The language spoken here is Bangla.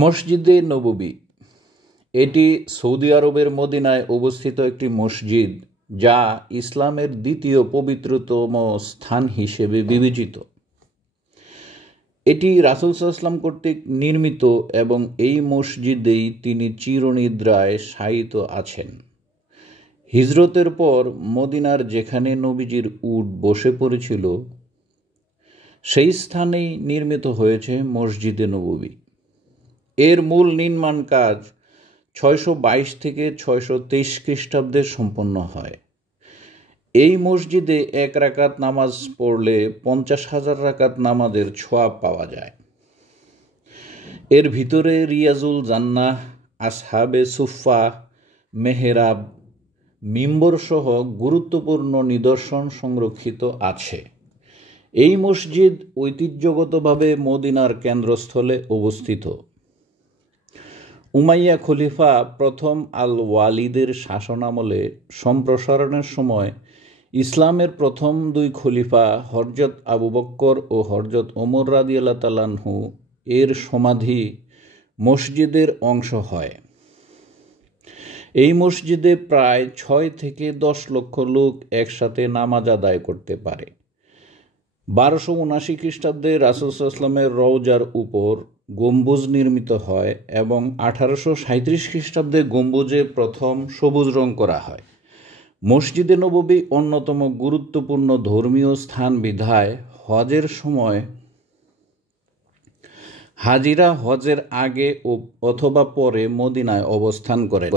মসজিদে নববী এটি সৌদি আরবের মদিনায় অবস্থিত একটি মসজিদ, যা ইসলামের দ্বিতীয় পবিত্রতম স্থান হিসেবে বিবেচিত। এটি রাসূল সাল্লাল্লাহু আলাইহি ওয়াসাল্লাম কর্তৃক নির্মিত এবং এই মসজিদেই তিনি চিরনিদ্রায় শায়িত আছেন। হিজরতের পর মদিনার যেখানে নবীজির উট বসে পড়েছিল, সেই স্থানেই নির্মিত হয়েছে মসজিদে নববী। এর মূল নির্মাণ কাজ 622 থেকে 623 খ্রিস্টাব্দে সম্পন্ন হয়। এই মসজিদে এক রাকাত নামাজ পড়লে 50,000 রাকাত নামাজের ছোঁয়া পাওয়া যায়। এর ভিতরে রিয়াজুল জান্নাহ, আসহাবে সুফফা, মেহরাব, মিম্বর সহ গুরুত্বপূর্ণ নিদর্শন সংরক্ষিত আছে। এই মসজিদ ঐতিহ্যগতভাবে মদিনার কেন্দ্রস্থলে অবস্থিত। উমাইয়া খলিফা প্রথম আল ওয়ালিদের শাসনামলে সম্প্রসারণের সময় ইসলামের প্রথম দুই খলিফা হযরত আবু বকর ও হযরত ওমর রাদিয়াল্লাহু তাআলা আনহু এর সমাধি মসজিদের অংশ হয়। এই মসজিদে প্রায় 6 থেকে 10 লক্ষ লোক একসাথে নামাজ আদায় করতে পারে। 1279 খ্রিস্টাব্দে রাসূল সাল্লাল্লাহু আলাইহি ওয়াসাল্লামের রওজার উপর গম্বুজ নির্মিত হয় এবং 1837 খ্রিস্টাব্দে গম্বুজে প্রথম সবুজ রং করা হয়। মসজিদে নববী অন্যতম গুরুত্বপূর্ণ ধর্মীয় স্থান বিধায় হজের সময় হাজিরা হজের আগে অথবা পরে মদিনায় অবস্থান করে।